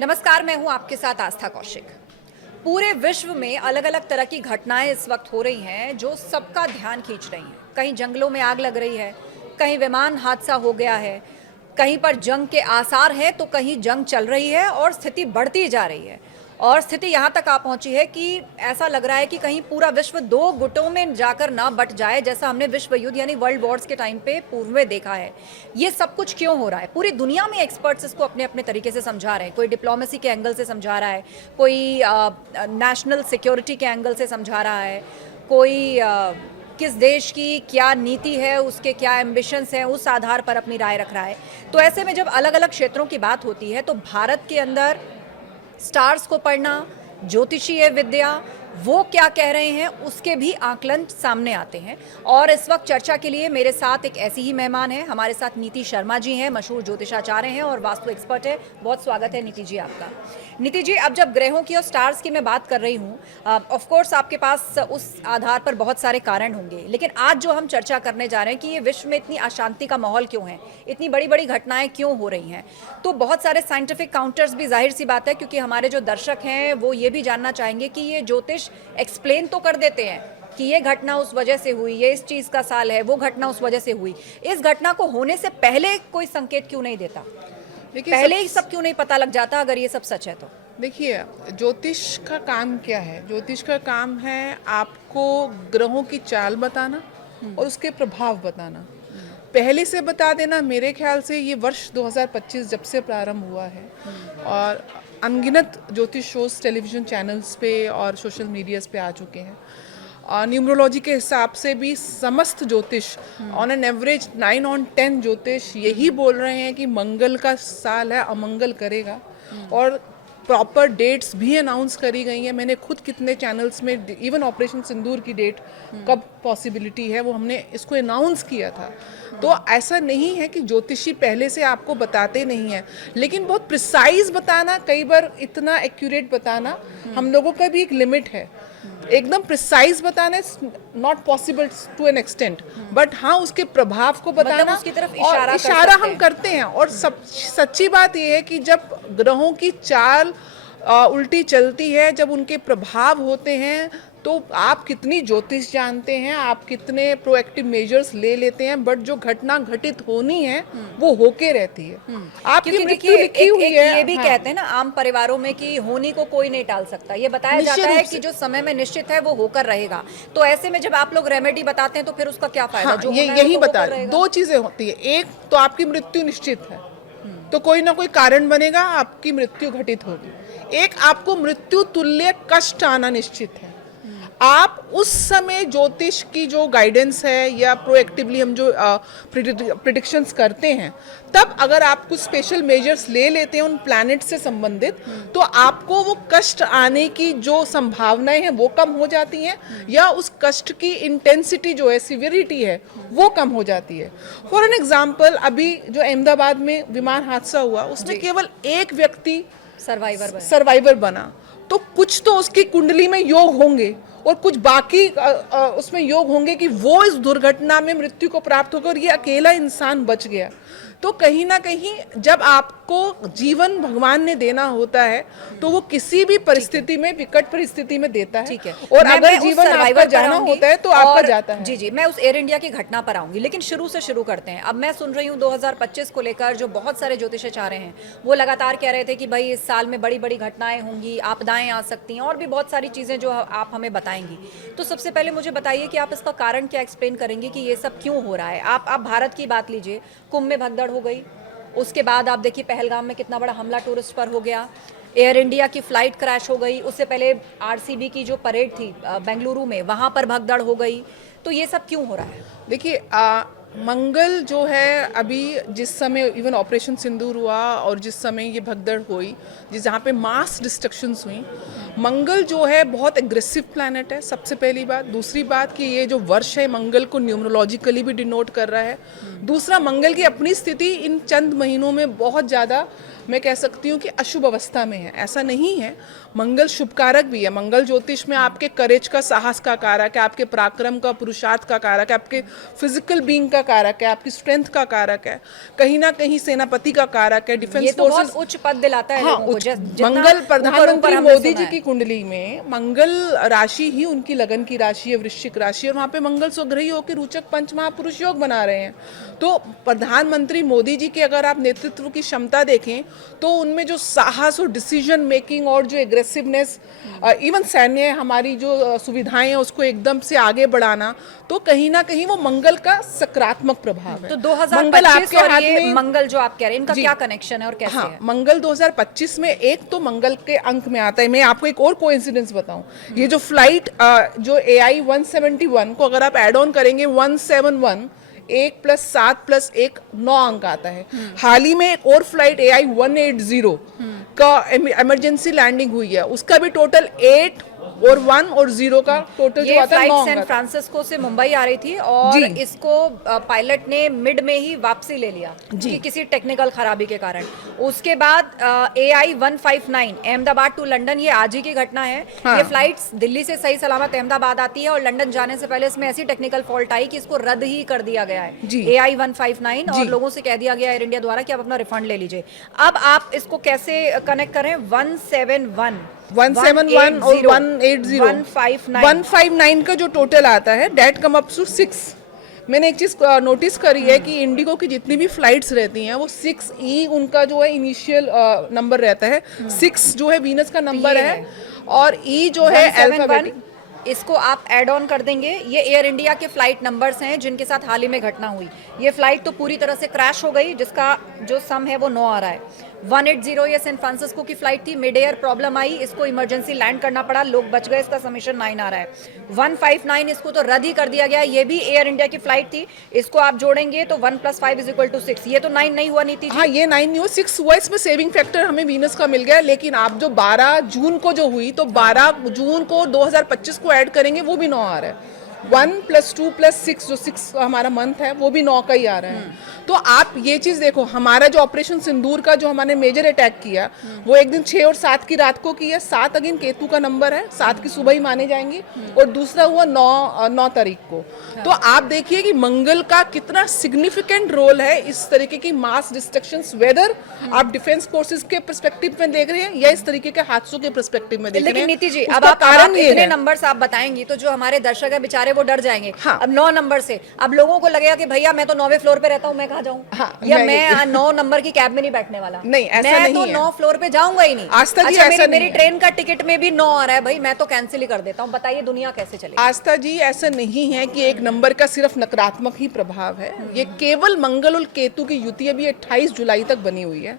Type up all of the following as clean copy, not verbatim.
नमस्कार, मैं हूं आपके साथ आस्था कौशिक। पूरे विश्व में अलग अलग तरह की घटनाएं इस वक्त हो रही हैं जो सबका ध्यान खींच रही हैं। कहीं जंगलों में आग लग रही है, कहीं विमान हादसा हो गया है, कहीं पर जंग के आसार हैं तो कहीं जंग चल रही है और स्थिति बढ़ती जा रही है। और स्थिति यहाँ तक आ पहुंची है कि ऐसा लग रहा है कि कहीं पूरा विश्व दो गुटों में जाकर ना बट जाए, जैसा हमने विश्व युद्ध यानी वर्ल्ड वॉर्स के टाइम पे पूर्व में देखा है। ये सब कुछ क्यों हो रहा है? पूरी दुनिया में एक्सपर्ट्स इसको अपने अपने तरीके से समझा रहे हैं। कोई डिप्लोमेसी के एंगल से समझा रहा है, कोई नेशनल सिक्योरिटी के एंगल से समझा रहा है, कोई किस देश की क्या नीति है, उसके क्या एम्बिशंस हैं, उस आधार पर अपनी राय रख रहा है। तो ऐसे में जब अलग अलग क्षेत्रों की बात होती है तो भारत के अंदर स्टार्स को पढ़ना, ज्योतिषीय विद्या, वो क्या कह रहे हैं उसके भी आकलन सामने आते हैं। और इस वक्त चर्चा के लिए मेरे साथ एक ऐसी ही मेहमान है। हमारे साथ नीति शर्मा जी हैं, मशहूर ज्योतिषाचार्य हैं और वास्तु एक्सपर्ट है। बहुत स्वागत है नीति जी आपका। नीति जी, अब जब ग्रहों की और स्टार्स की मैं बात कर रही हूँ, ऑफ कोर्स आपके पास उस आधार पर बहुत सारे कारण होंगे, लेकिन आज जो हम चर्चा करने जा रहे हैं कि ये विश्व में इतनी अशांति का माहौल क्यों है, इतनी बड़ी बड़ी घटनाएं क्यों हो रही हैं, तो बहुत सारे साइंटिफिक काउंटर्स भी, जाहिर सी बात है, क्योंकि हमारे जो दर्शक हैं वो ये भी जानना चाहेंगे कि ये ज्योतिष एक्सप्लेन तो कर देते हैं कि ये घटना उस वजह से हुई, ये इस चीज का साल है, वो घटना उस वजह से हुई। इस घटना को होने से पहले कोई संकेत क्यों नहीं देता? पहले ही सब क्यों नहीं पता लग जाता अगर ये सब सच है तो? देखिए, ज्योतिष का काम क्या है? ज्योतिष का काम है आपको ग्रहों की चाल बताना और उसके प्रभाव बताना। पहले से बता देना, मेरे ख्याल से ये वर्ष 2025 जब से प्रारंभ हुआ है और अनगिनत ज्योतिष शोज टेलीविजन चैनल्स पे और सोशल मीडियाज पे आ चुके हैं। न्यूमरोलॉजी के हिसाब से भी समस्त ज्योतिष ऑन एन एवरेज 9 on 10 ज्योतिष यही बोल रहे हैं कि मंगल का साल है, अमंगल करेगा। और प्रॉपर डेट्स भी अनाउंस करी गई हैं। मैंने खुद कितने चैनल्स में, इवन ऑपरेशन सिंदूर की डेट कब पॉसिबिलिटी है वो हमने इसको अनाउंस किया था। तो ऐसा नहीं है कि ज्योतिषी पहले से आपको बताते नहीं हैं, लेकिन बहुत प्रिसाइज बताना, कई बार इतना एक्यूरेट बताना, हम लोगों का भी एक लिमिट है। एकदम प्रिसाइज बताना not possible to an extent, but हाँ उसके प्रभाव को बताना, मतलब उसकी तरफ इशारा हम करते हैं। और सच्ची बात यह है कि जब ग्रहों की चाल उल्टी चलती है, जब उनके प्रभाव होते हैं, तो आप कितनी ज्योतिष जानते हैं, आप कितने प्रोएक्टिव मेजर्स ले लेते हैं, बट जो घटना घटित होनी है वो होके रहती है। आपकी मृत्यु लिखी हुई है। ये भी कहते हैं ना आम परिवारों में कि होनी को कोई नहीं टाल सकता। ये बताया जाता है कि जो समय में निश्चित है वो होकर रहेगा। तो ऐसे में जब आप लोग रेमेडी बताते हैं तो फिर उसका क्या फायदा? जो यही बता, दो चीजें होती है। एक तो आपकी मृत्यु निश्चित है, तो कोई ना कोई कारण बनेगा, आपकी मृत्यु घटित होगी। एक आपको मृत्यु तुल्य कष्ट आना निश्चित है। आप उस समय ज्योतिष की जो गाइडेंस है या प्रोएक्टिवली हम जो प्रिडिक्शंस करते हैं, तब अगर आप कुछ स्पेशल मेजर्स ले लेते हैं उन प्लैनेट से संबंधित, तो आपको वो कष्ट आने की जो संभावनाएं हैं वो कम हो जाती हैं, या उस कष्ट की इंटेंसिटी जो है, सिवियरिटी है, वो कम हो जाती है। फॉर एन एग्जाम्पल, अभी जो अहमदाबाद में विमान हादसा हुआ, उसमें केवल एक व्यक्ति सर्वाइवर बना। तो कुछ तो उसकी कुंडली में योग होंगे और कुछ बाकी उसमें योग होंगे कि वो इस दुर्घटना में मृत्यु को प्राप्त होगा और ये अकेला इंसान बच गया। तो कहीं ना कहीं जब आपको जीवन भगवान ने देना होता है तो वो किसी भी परिस्थिति में, विकट परिस्थिति में देता है। ठीक है। और अगर जीवन आपका जाना होता है तो आपका जाता है। जी जी, मैं उस एयर इंडिया की घटना पर आऊंगी, लेकिन शुरू से शुरू करते हैं। अब मैं सुन रही हूँ 2025 को लेकर जो बहुत सारे ज्योतिषाचार्य हैं वो लगातार कह रहे थे कि भाई इस साल में बड़ी बड़ी घटनाएं होंगी, आपदाएं आ सकती हैं और भी बहुत सारी चीजें जो आप हमें बताएंगी। तो सबसे पहले मुझे बताइए कि आप इसका कारण क्या एक्सप्लेन करेंगे कि ये सब क्यों हो रहा है? आप भारत की बात लीजिए, कुंभ में भगदड़ हो गई, उसके बाद आप देखिए पहलगाम में कितना बड़ा हमला टूरिस्ट पर हो गया, एयर इंडिया की फ्लाइट क्रैश हो गई, उससे पहले आरसीबी की जो परेड थी बेंगलुरु में, वहां पर भगदड़ हो गई। तो ये सब क्यों हो रहा है? देखिए, मंगल जो है, अभी जिस समय इवन ऑपरेशन सिंदूर हुआ और जिस समय ये भगदड़ हुई, जहाँ पे मास डिस्ट्रक्शंस हुई, मंगल जो है बहुत एग्रेसिव प्लैनेट है, सबसे पहली बात। दूसरी बात कि ये जो वर्ष है मंगल को न्यूमरोलॉजिकली भी डिनोट कर रहा है। दूसरा, मंगल की अपनी स्थिति इन चंद महीनों में बहुत ज़्यादा मैं कह सकती हूँ कि अशुभ अवस्था में है। ऐसा नहीं है, मंगल शुभ कारक भी है। मंगल ज्योतिष में आपके करेज का, साहस का कारक है, आपके पराक्रम का, पुरुषार्थ का कारक है, आपके फिजिकल बीइंग का कारक है, आपकी स्ट्रेंथ का कारक है, कहीं ना कहीं सेनापति का कारक है, डिफेंस ये तो फोर्सेस। बहुत उच्च पद दिलाता है लोगों को। मंगल प्रधानमंत्री मोदी जी की कुंडली में मंगल राशि ही उनकी लगन की राशि है, वृश्चिक राशि, और वहां पे मंगल स्वग्रही होकर रोचक पंच महापुरुष योग बना रहे हैं। तो प्रधानमंत्री मोदी जी के अगर आप नेतृत्व की क्षमता देखें तो उनमें जो साहस और डिसीजन मेकिंग और जो एग्रेसिवनेस, इवन सैन्य हमारी जो सुविधाएं हैं उसको एकदम से आगे बढ़ाना, तो कहीं ना कहीं वो मंगल का सकारात्मक प्रभाव है। तो 2025 और ये मंगल जो आप कह रहे हैं, इनका क्या कनेक्शन है और कैसे है? मंगल 2025 में एक तो मंगल के अंक में आता है। मैं आपको एक और कोइंसिडेंस बताऊं, ये जो फ्लाइट जो AI 171 को अगर आप एड ऑन करेंगे 171, 1 + 7 + 1 9 अंक आता है। हाल ही में एक और फ्लाइट AI 180 का इमरजेंसी लैंडिंग हुई है, उसका भी टोटल 8 और 1 और 0 का टोटल जो आता है 9 सैन फ्रांसिस्को से मुंबई आ रही थी और इसको पायलट ने मिड में ही वापसी ले लिया कि किसी टेक्निकल खराबी के कारण। उसके बाद AI 159 अहमदाबाद टू लंदन, ये आज ही की घटना है। ये फ्लाइट्स दिल्ली से सही सलामत अहमदाबाद आती है और लंदन जाने से पहले इसमें ऐसी टेक्निकल फॉल्ट आई कि इसको रद्द ही कर दिया गया है AI 159, और लोगों से कह दिया गया एयर इंडिया द्वारा कि आप अपना रिफंड ले लीजिए। अब आप इसको कैसे कनेक्ट करें? 171 और 180 159 का जो टोटल आता है डेट कम अप टू 6। मैंने एक चीज नोटिस करी है कि इंडिगो की जितनी भी फ्लाइट्स रहती हैं वो 6E उनका जो है इनिशियल नंबर रहता है। 6 जो है वीनस का नंबर है और E जो है अल्फाबेटिक। इसको आप ऐड ऑन कर देंगे। ये एयर इंडिया के फ्लाइट नंबर्स हैं जिनके साथ हाल ही में घटना हुई। ये फ्लाइट तो पूरी तरह से क्रैश हो गई, जिसका जो सम है वो 9 आ रहा है। 180 ये सैन फ्रांसिस्को की फ्लाइट थी, मिड एयर प्रॉब्लम आई, इसको इमरजेंसी लैंड करना पड़ा, लोग बच गए, इसका समीशन 9 आ रहा है। 159 इसको तो रद्द ही कर दिया गया, ये भी एयर इंडिया की फ्लाइट थी, इसको आप जोड़ेंगे तो 1 + 5 = 6। ये तो 9 नहीं हुआ नीति जी? हाँ, ये 9 नहीं हुआ, 6 हुआ। इसमें सेविंग फैक्टर हमें वीनस का मिल गया, लेकिन आप जो 12 जून को जो हुई, तो 12 जून को 2025 को ऐड करेंगे वो भी 9 आ रहा है। 1 + 2 + 6 जो 6 हमारा मंथ है वो भी 9 का ही आ रहा है। तो आप ये चीज देखो, हमारा जो ऑपरेशन सिंदूर का जो हमने मेजर अटैक किया वो एक दिन 6 और 7 की रात को किया। 7 अगेन केतु का नंबर है, 7 की सुबह ही माने जाएंगे, और दूसरा हुआ 9 तारीख को। तो आप देखिए कि मंगल का कितना सिग्निफिकेंट रोल है इस तरीके की मास डिस्ट्रक्शंस, वेदर आप डिफेंस फोर्सेस के पर्सपेक्टिव में देख रहे हैं या इस तरीके के हादसों के पर्सपेक्टिव में देख रहे हैं। लेकिन नीति जी, अब आप इतने नंबर्स आप बताएंगी तो जो हमारे दर्शक है बेचारे वो डर जाएंगे। अब 9 नंबर से अब लोगों को लगेगा कि भैया मैं तो 9वें फ्लोर पे रहता हूँ, मैं कहाँ जाऊँ? या मैं 9 नंबर की कैब में नहीं बैठने वाला। नहीं, ऐसा मैं नहीं तो है। 9 फ्लोर पे जाऊंगा ही नहीं। आस्था जी, अच्छा, ऐसा मेरी ट्रेन का टिकट में भी 9 आ रहा है, भाई मैं तो कैंसिल ही कर देता हूँ। बताइए दुनिया कैसे चलेगी? आस्था जी, ऐसा नहीं है कि एक नंबर का सिर्फ नकारात्मक ही प्रभाव है। ये केवल मंगल और केतु की युति अभी 28 जुलाई तक बनी हुई है,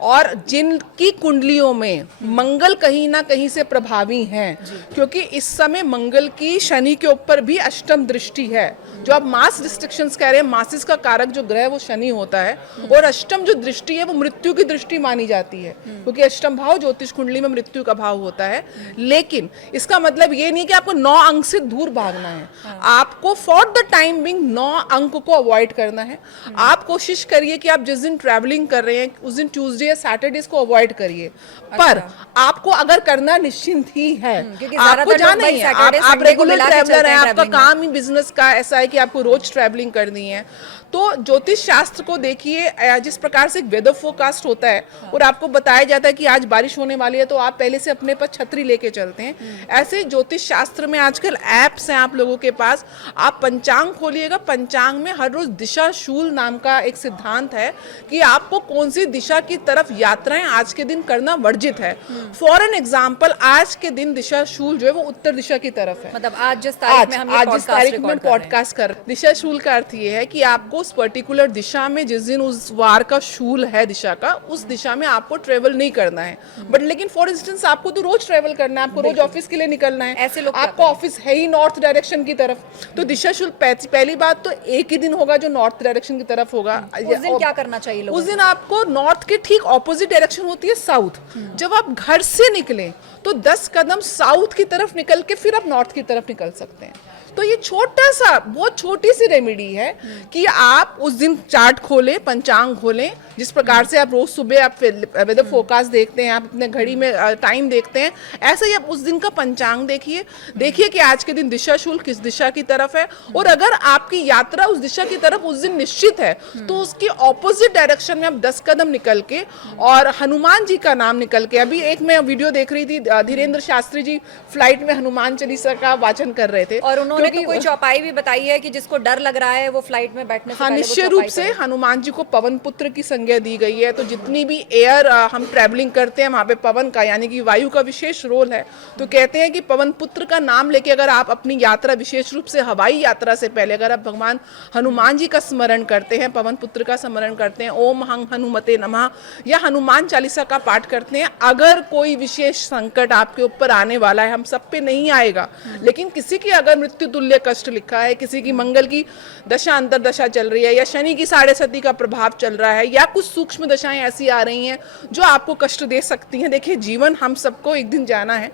और जिनकी कुंडलियों में मंगल कहीं ना कहीं से प्रभावी हैं, क्योंकि इस समय मंगल की शनि के ऊपर भी अष्टम दृष्टि है। जो आप मास डिस्ट्रक्शंस कह रहे हैं, मासिस का कारक जो ग्रह वो शनि होता है, और अष्टम जो दृष्टि है वो मृत्यु की दृष्टि मानी जाती है, क्योंकि अष्टम भाव ज्योतिष कुंडली में मृत्यु का भाव होता है। लेकिन इसका मतलब ये नहीं कि आपको 9 अंक से दूर भागना है। आपको फॉर द टाइम बिंग 9 अंक को अवॉइड करना है। आप कोशिश करिए कि आप जिस दिन ट्रैवलिंग कर रहे हैं उस दिन ट्यूसडे या सैटरडेज को अवॉइड करिए। पर आपको अगर करना निश्चिंत ही है, आपको जाना ही है, आप रेगुलर ट्रैवलर हैं, आपका काम ही बिजनेस का ऐसा है कि आपको रोज ट्रैवलिंग करनी है, तो ज्योतिष शास्त्र को देखिए, जिस प्रकार से वेदर फोरकास्ट होता है और आपको बताया जाता है कि आज बारिश होने वाली है, तो आप पहले से अपने पास छतरी लेके चलते हैं। ऐसे ज्योतिष शास्त्र में आजकल एप्स हैं आप लोगों के पास, आप पंचांग खोलिएगा, पंचांग में हर रोज दिशा शूल नाम का एक सिद्धांत है कि आपको कौन सी दिशा की तरफ यात्राएं आज के दिन करना वर्जित है। फॉर एन एग्जाम्पल, आज के दिन दिशा शूल जो है वो उत्तर दिशा की तरफ है। मतलब आज जिस तारीख में पॉडकास्ट कर दिशा शूल का अर्थ ये है कि आपको उस पर्टिकुलर दिशा में जिस दिन उस वार का शूल है दिशा का, उस दिशा में आपको ट्रेवल नहीं करना है। बट लेकिन फॉर इंस्टेंस आपको तो रोज ट्रेवल करना है, आपको रोज ऑफिस के लिए निकलना है, ऐसे लोग आपका ऑफिस है ही नॉर्थ डायरेक्शन की तरफ, तो दिशा शूल पहली बात तो एक ही दिन होगा जो नॉर्थ डायरेक्शन की तरफ होगा। उस दिन क्या करना चाहिए लोगों? उस दिन आपको नॉर्थ के ठीक ऑपोजिट डायरेक्शन होती है साउथ। जब आप घर से निकलें तो 10 कदम साउथ की तरफ निकल के फिर आप नॉर्थ की तरफ निकल सकते हैं। तो ये छोटा सा, बहुत छोटी सी रेमेडी है कि आप उस दिन चार्ट खोलें, पंचांग खोलें, जिस प्रकार से आप रोज सुबह आप वेदर फोरकास्ट देखते हैं, आप अपने घड़ी में टाइम देखते हैं, ऐसे ही आप उस दिन का पंचांग देखिए कि आज के दिन दिशा शूल किस दिशा की तरफ है, और अगर आपकी यात्रा उस दिशा की तरफ उस दिन निश्चित है तो उसकी ऑपोजिट डायरेक्शन में आप 10 कदम निकल के और हनुमान जी का नाम निकल के, अभी एक मैं वीडियो देख रही थी, धीरेन्द्र शास्त्री जी फ्लाइट में हनुमान चालीसा का वाचन कर रहे थे, और उन्होंने तो कोई चौपाई भी बताई है कि जिसको डर लग रहा है वो फ्लाइट में बैठने से हाँ, पहले वो निश्चय चौपाई रूप से करे। हनुमान जी को पवन पुत्र की संज्ञा दी गई है। तो जितनी भी एयर हम ट्रैवलिंग करते हैं वहाँ पे पवन का यानी कि वायु का विशेष रोल है। तो कहते हैं कि पवन पुत्र का नाम लेके अगर आप अपनी यात्रा, विशेष रूप से हवाई यात्रा से पहले अगर आप भगवान हनुमान जी का स्मरण करते हैं, पवन पुत्र का स्मरण करते हैं, ओम हं हनुमते नमः या हनुमान चालीसा का पाठ करते हैं, अगर कोई विशेष संकट आपके ऊपर आने वाला है, हम सब पे नहीं आएगा, लेकिन किसी की अगर मृत्यु तुल्य कष्ट लिखा है, किसी की मंगल की दशा अंतरदशा चल रही है, या शनि की 7.5 का प्रभाव चल रहा है, या कुछ सूक्ष्म दशाएं ऐसी आ रही हैं जो आपको कष्ट दे सकती हैं। देखिए, जीवन हम सबको एक दिन जाना है,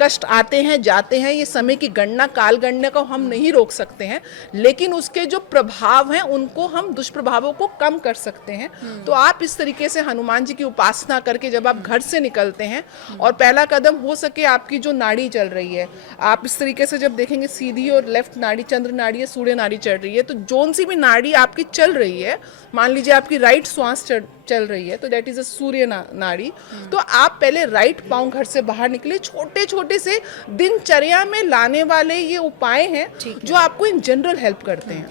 कष्ट आते हैं जाते हैं, ये समय की गणना, काल गणना को हम नहीं रोक सकते हैं, लेकिन उसके जो प्रभाव हैं उनको हम, दुष्प्रभावों को कम कर सकते हैं। तो आप इस तरीके से हनुमान जी की उपासना करके जब आप घर से निकलते हैं, और पहला कदम हो सके आपकी जो नाड़ी चल रही है, आप इस तरीके से जब देखेंगे सीधी और लेफ्ट नाड़ी, चंद्र नाड़ी या सूर्य नाड़ी चल रही है, तो जोन सी भी नाड़ी आपकी चल रही है, मान लीजिए आपकी राइट श्वास चल रही है, तो दैट इज अ सूर्य नाड़ी। तो आप पहले राइट पांव घर से बाहर निकले। छोटे छोटे से दिनचर्या में लाने वाले ये उपाय हैं जो आपको इन जनरल हेल्प करते हैं।